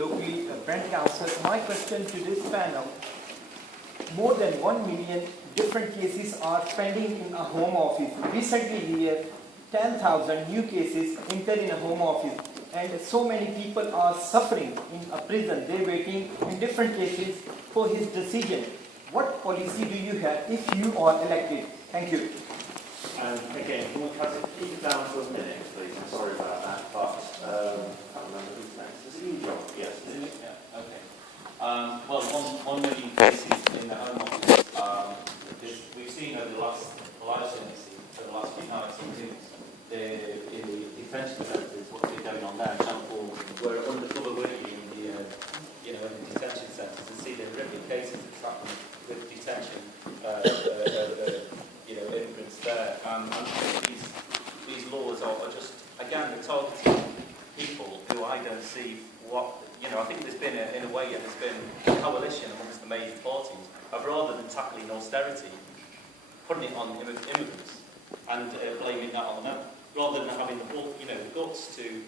locally, Brent Council. My question to this panel, more than 1 million different cases are pending in a home office. Recently here, 10,000 new cases entered in a home office. And so many people are suffering in a prison. They're waiting in different cases for his decision. What policy do you have if you are elected? Thank you. And again, can we keep it down for a minute, please? I'm sorry about that, but I can't remember who's next. Is it you, John? Yes, it is. Yeah, okay. Well, 1 million cases in the home office. We've seen over the last few nights in the detention centres, what's been going on there. For example, we're undercover working in the detention centres and see the horrific cases that's happened with detention, immigrants there. And these laws are just, again, they're targeting people who I don't see I think there's been, in a way, there's been a coalition amongst the major parties of, rather than tackling austerity, putting it on immigrants and blaming that on them, rather than having the guts to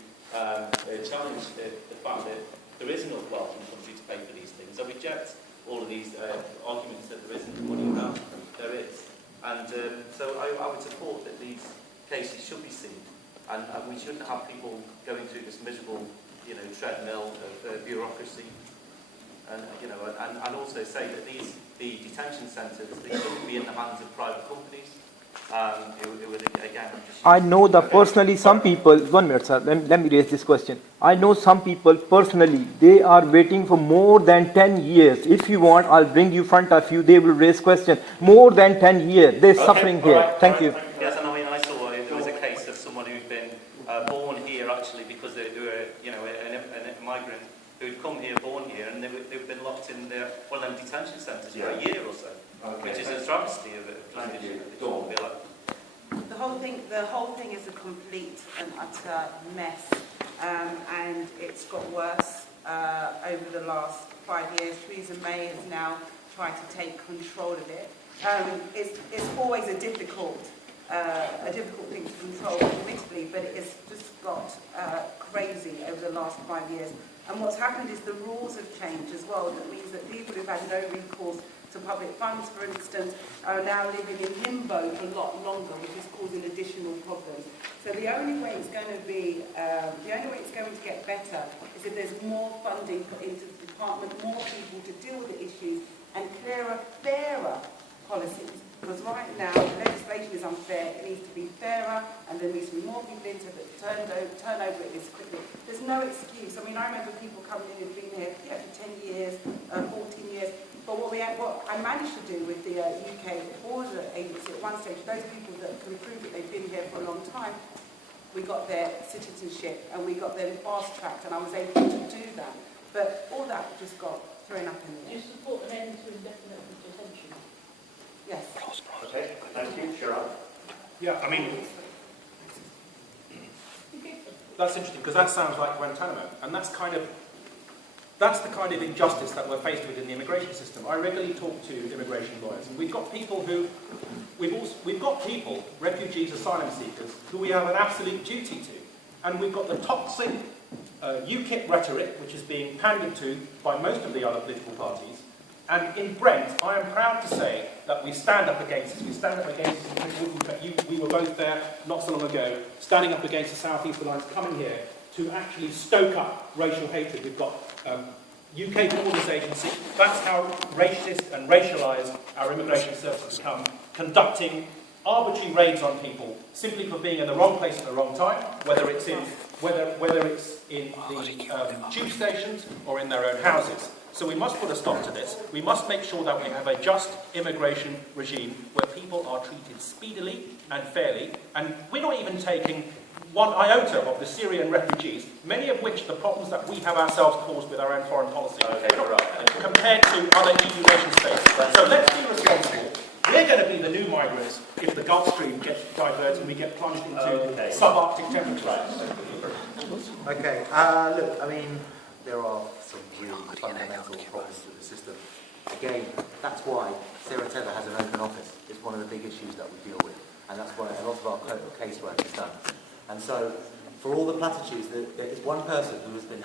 challenge the fact that there is enough wealth in the country to pay for these things. I reject all of these arguments that there isn't money now. There is. And so I would support that these cases should be seen, and we shouldn't have people going through this miserable treadmill of bureaucracy, and also say that the detention centres, they shouldn't be in the hands of private companies. It would, again, I know that personally some people, 1 minute sir, let me raise this question. I know some people personally, they are waiting for more than 10 years. If you want, I'll bring you front of you, they will raise question. More than 10 years, they're suffering here. Right, Thank you. Yes, and I saw there was a case of someone who'd been born here actually because they were, a migrant who'd come here, born here, and they've been locked in one of them detention centres for a year or so, which is a travesty of it. Thank you. The whole thing is a complete and utter mess, and it's got worse over the last 5 years. Theresa May is now trying to take control of it. It's always a difficult thing to control, admittedly, but it has just got crazy over the last 5 years. And what's happened is the rules have changed as well. That means that people who've had no recourse to public funds, for instance, are now living in limbo for a lot longer, which is causing additional problems. So the only way it's going to get better is if there's more funding put into the department, more people to deal with the issues, and clearer, fairer policies. Because right now, the legislation is unfair, it needs to be fairer, and there needs to be more people into the turnover is quickly. There's no excuse. I mean, I remember people coming in who've been here for 10 years, 14 years, but what I managed to do with the UK Border Agency at one stage, those people that can prove that they've been here for a long time, we got their citizenship and we got them fast-tracked, and I was able to do that. But all that just got thrown up in the air. Do you support an end to indefinite detention? Yes. Okay, thank you. Sharad? Yeah, I mean, that's interesting because that sounds like Guantanamo, and that's the kind of injustice that we're faced with in the immigration system. I regularly talk to immigration lawyers, and we've got people, refugees, asylum seekers, who we have an absolute duty to, and we've got the toxic UKIP rhetoric, which is being pandered to by most of the other political parties. And in Brent, I am proud to say that we stand up against this. We stand up against this. We were both there not so long ago, standing up against the South East Alliance, coming here to actually stoke up racial hatred. We've got UK Borders Agency. That's how racist and racialised our immigration services become, conducting arbitrary raids on people simply for being in the wrong place at the wrong time, whether it's in the tube stations or in their own houses. So we must put a stop to this. We must make sure that we have a just immigration regime where people are treated speedily and fairly. And we're not even taking one iota of the Syrian refugees, many of which the problems that we have ourselves caused with our own foreign policy, compared to other EU nation states. So let's be responsible. We're going to be the new migrants if the Gulf Stream gets diverted and we get plunged into subarctic temperatures. Okay, look, I mean, there are some real fundamental problems with the system. Again, that's why Sarah Tether has an open office. It's one of the big issues that we deal with, and that's why a lot of our casework is done. And so, for all the platitudes, there is one person who has been